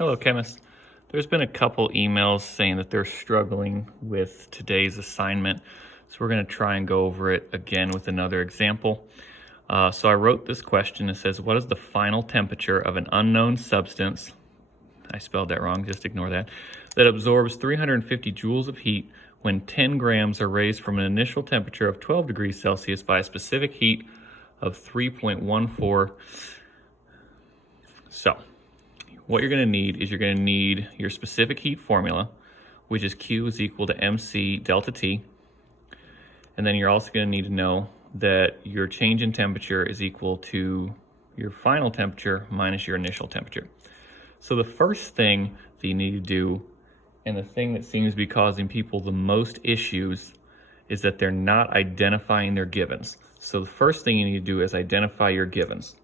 Hello, chemists. There's been a couple emails saying that they're struggling with today's assignment, so we're going to try and go over it again with another example. So I wrote this question. It says, what is the final temperature of an unknown substance, I spelled that wrong, just ignore that absorbs 350 joules of heat when 10 grams are raised from an initial temperature of 12 degrees Celsius by a specific heat of 3.14. So what you're going to need is you're going to need your specific heat formula, which is Q is equal to MC delta T. And then you're also going to need to know that your change in temperature is equal to your final temperature minus your initial temperature. So the first thing that you need to do, and the thing that seems to be causing people the most issues, is that they're not identifying their givens. So the first thing you need to do is identify your givens.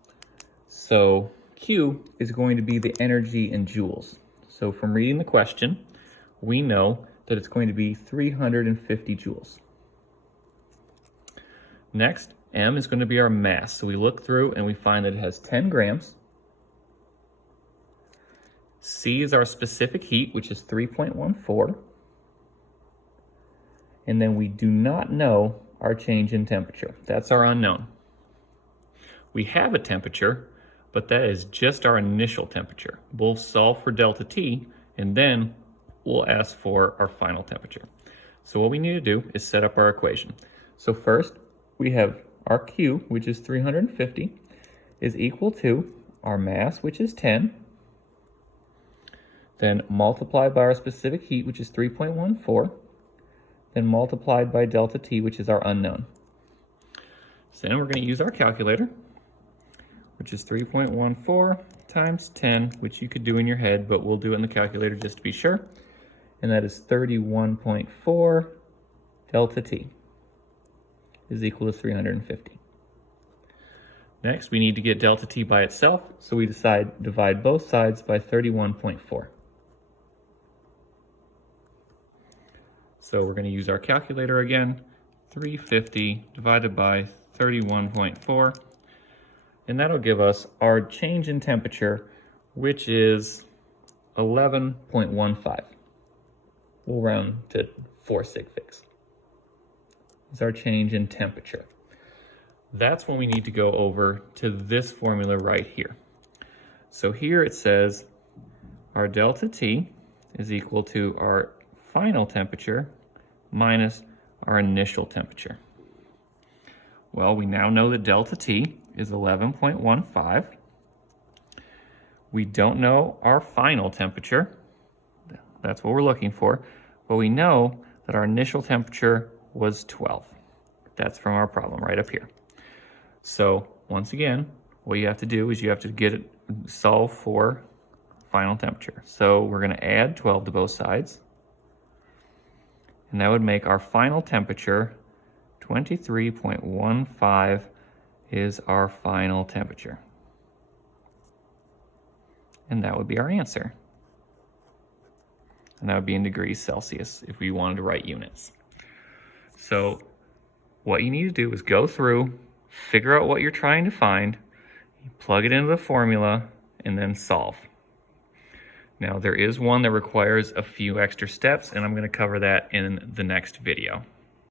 So Q is going to be the energy in joules. So from reading the question, we know that it's going to be 350 joules. Next, M is going to be our mass. So we look through and we find that it has 10 grams. C is our specific heat, which is 3.14. And then we do not know our change in temperature. That's our unknown. We have a temperature, but that is just our initial temperature. We'll solve for delta T, and then we'll ask for our final temperature. So what we need to do is set up our equation. So first, we have our Q, which is 350, is equal to our mass, which is 10, then multiplied by our specific heat, which is 3.14, then multiplied by delta T, which is our unknown. So then we're going to use our calculator, which is 3.14 times 10, which you could do in your head, but we'll do it in the calculator just to be sure. And that is 31.4 delta T is equal to 350. Next, we need to get delta T by itself, so we divide both sides by 31.4. So we're going to use our calculator again, 350 divided by 31.4. And that'll give us our change in temperature, which is 11.15. We'll round to 4 sig figs. Is our change in temperature. That's when we need to go over to this formula right here. So here it says our delta T is equal to our final temperature minus our initial temperature. Well, we now know that delta T is 11.15. We don't know our final temperature. That's what we're looking for. But we know that our initial temperature was 12. That's from our problem right up here. So once again, what you have to do is you have to solve for final temperature. So we're going to add 12 to both sides. And that would make our final temperature 23.15 is our final temperature. And that would be our answer. And that would be in degrees Celsius if we wanted to write units. So what you need to do is go through, figure out what you're trying to find, plug it into the formula, and then solve. Now there is one that requires a few extra steps, and I'm going to cover that in the next video.